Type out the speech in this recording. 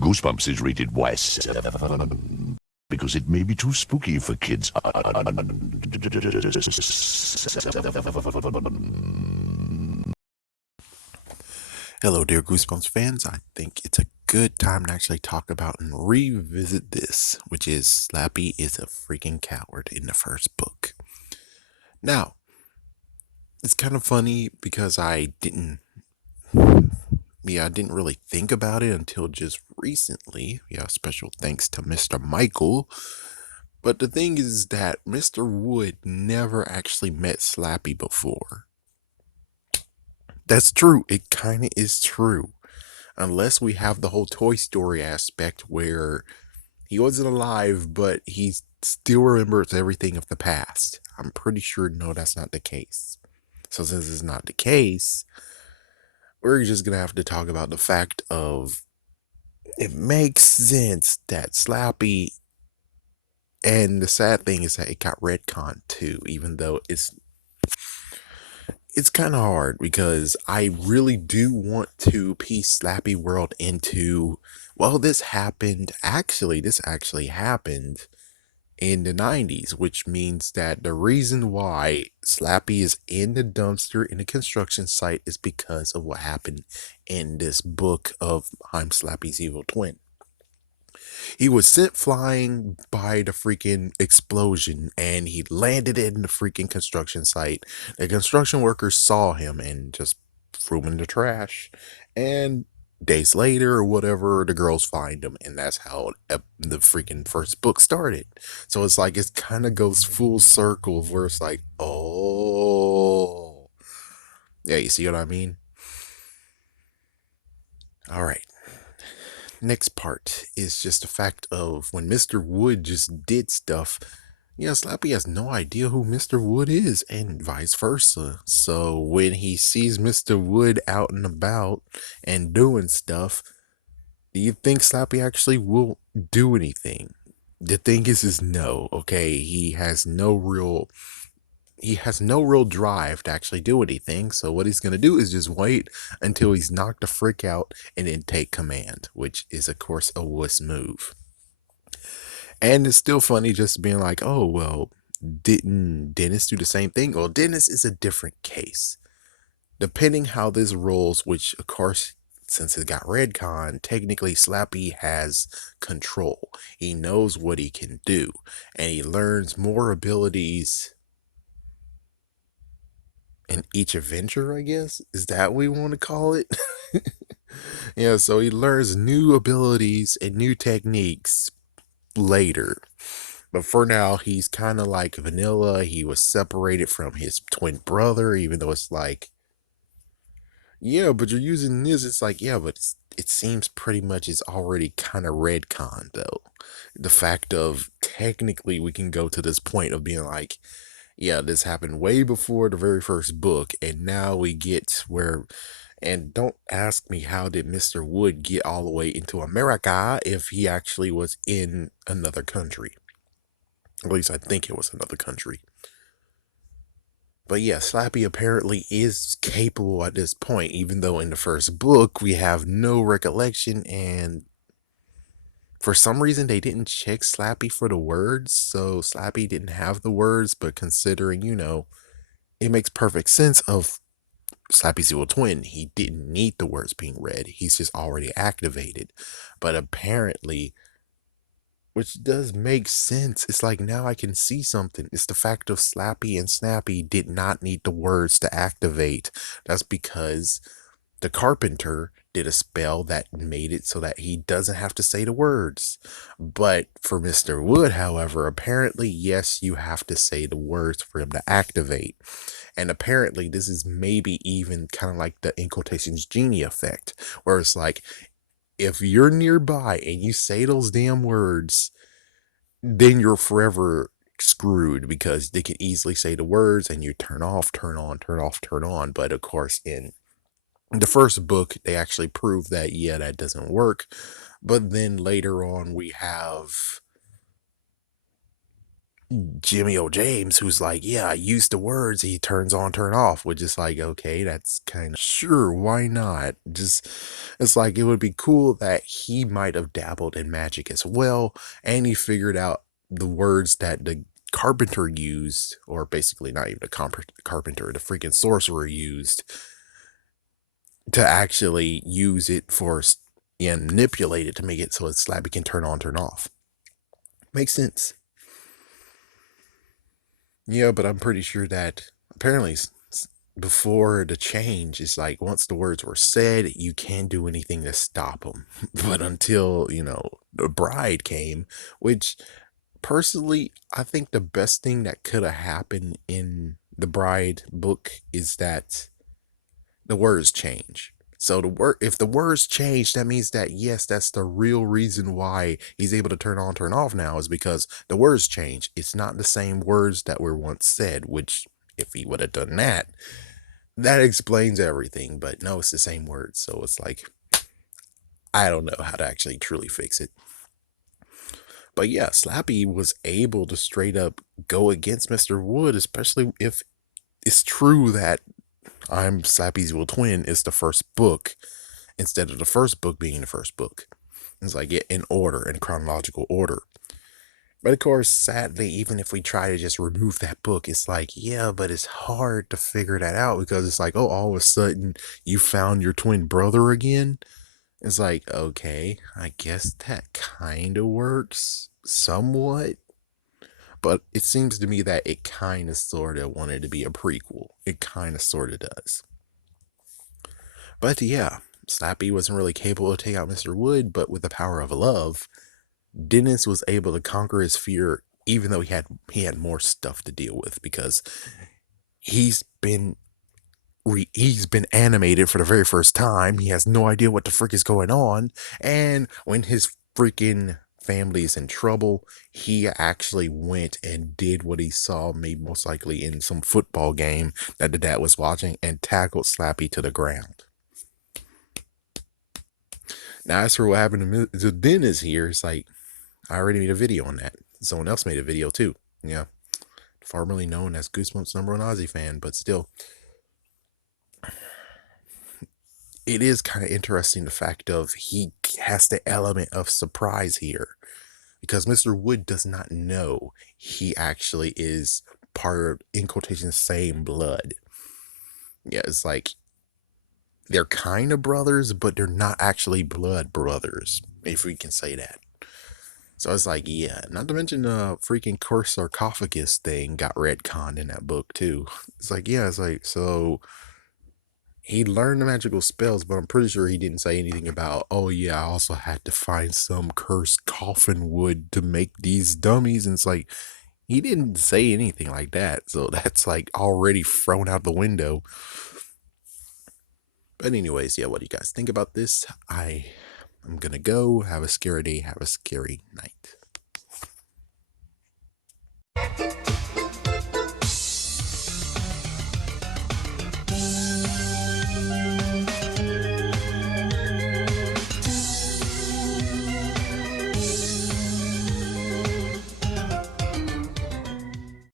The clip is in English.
Goosebumps is rated Y because it may be too spooky for kids. Hello, dear Goosebumps fans. I think it's a good time to actually talk about and revisit this, which is Slappy is a freaking coward in the first book. Now, it's kind of funny because I didn't really think about it until just recently. Yeah, special thanks to Mr. Michael. But the thing is that Mr. Wood never actually met Slappy before. That's true. It kind of is true. Unless we have the whole Toy Story aspect where he wasn't alive, but he still remembers everything of the past. I'm pretty sure no, that's not the case. So since it's not the case, we're just gonna have to talk about the fact of it makes sense that Slappy, and the sad thing is that it got retconned too, even though it's kind of hard because I really do want to piece Slappy World into, well, this actually happened in the 90s, which means that the reason why Slappy is in the dumpster in the construction site is because of what happened in this book of I'm Slappy's Evil Twin. He was sent flying by the freaking explosion and he landed in the freaking construction site. The construction workers saw him and just threw him in the trash. And days later or whatever, the girls find him, and that's how the freaking first book started. So it's like it kind of goes full circle where it's like, oh, yeah, you see what I mean? All right. Next part is just the fact of when Mr. Wood just did stuff. Yeah, Slappy has no idea who Mr. Wood is, and vice versa. So when he sees Mr. Wood out and about and doing stuff, do you think Slappy actually will do anything? The thing is no. Okay, he has no real drive to actually do anything. So what he's gonna do is just wait until he's knocked the frick out and then take command, which is of course a wuss move. And it's still funny just being like, oh well, didn't Dennis do the same thing? Well, Dennis is a different case. Depending how this rolls, which of course, since it got redcon, technically Slappy has control. He knows what he can do, and he learns more abilities in each adventure, I guess. Is that what we want to call it? Yeah, so he learns new abilities and new techniques later. But for now, he's kind of like vanilla. He was separated from his twin brother, even though it's like, yeah, but you're using this. It's like, yeah, but it seems pretty much it's already kind of redcon, though. The fact of technically we can go to this point of being like, yeah, this happened way before the very first book, and now we get where. And don't ask me how did Mr. Wood get all the way into America if he actually was in another country. At least I think it was another country. But yeah, Slappy apparently is capable at this point, even though in the first book we have no recollection, and for some reason they didn't check Slappy for the words, so Slappy didn't have the words, but considering, it makes perfect sense of Slappy's evil twin. He didn't need the words being read. He's just already activated. But apparently, which does make sense. It's like now I can see something. It's the fact of Slappy and Snappy did not need the words to activate. That's because the carpenter did a spell that made it so that he doesn't have to say the words. But for Mr. Wood, however, apparently, yes, you have to say the words for him to activate. And apparently, this is maybe even kind of like the in quotations genie effect, where it's like, if you're nearby and you say those damn words, then you're forever screwed because they can easily say the words and you turn off, turn on, turn off, turn on. But of course, in the first book, they actually prove that, yeah, that doesn't work. But then later on, we have Jimmy O. James, who's like, yeah, I use the words, he turns on, turn off, which is like, okay, that's kind of sure, why not? Just, it's like, it would be cool that he might have dabbled in magic as well, and he figured out the words that the carpenter used, or basically not even the carpenter, the freaking sorcerer used to actually use it for, yeah, manipulate it to make it so Slappy can turn on, turn off. Makes sense. Yeah, but I'm pretty sure that apparently before the change, it's like once the words were said, you can't do anything to stop them. But until, the bride came, which personally, I think the best thing that could have happened in the bride book is that the words change. So if the words change, that means that yes, that's the real reason why he's able to turn on, turn off now is because the words change. It's not the same words that were once said, which if he would have done that, that explains everything. But no, it's the same words. So it's like, I don't know how to actually truly fix it. But yeah, Slappy was able to straight up go against Mr. Wood, especially if it's true that I'm Slappy's Evil Twin is the first book instead of the first book being the first book. It's like, yeah, in order, in chronological order. But of course, sadly, even if we try to just remove that book, it's like, yeah, but it's hard to figure that out because it's like, oh, all of a sudden you found your twin brother again. It's like, okay, I guess that kind of works somewhat. But it seems to me that it kind of sort of wanted to be a prequel. It kind of sort of does. But yeah, Slappy wasn't really capable to take out Mr. Wood, but with the power of love, Dennis was able to conquer his fear, even though he had more stuff to deal with because he's been he's been animated for the very first time. He has no idea what the frick is going on, and when his freaking family is in trouble, he actually went and did what he saw, maybe most likely in some football game that the dad was watching, and tackled Slappy to the ground. Now, as for what happened to Dennis here, it's like, I already made a video on that. Someone else made a video too. Yeah. Formerly known as Goosebumps #1 Ozzy fan, but still. It is kind of interesting the fact of he has the element of surprise here. Because Mr. Wood does not know he actually is part of, in quotation, same blood. Yeah, it's like they're kind of brothers, but they're not actually blood brothers, if we can say that. So it's like, yeah, not to mention the freaking curse sarcophagus thing got retconned in that book too. It's like, yeah, it's like, so he learned the magical spells, but I'm pretty sure he didn't say anything about, oh yeah, I also had to find some cursed coffin wood to make these dummies. And it's like, he didn't say anything like that. So that's like already thrown out the window. But anyways, yeah, what do you guys think about this? I'm gonna go. Have a scary day. Have a scary night.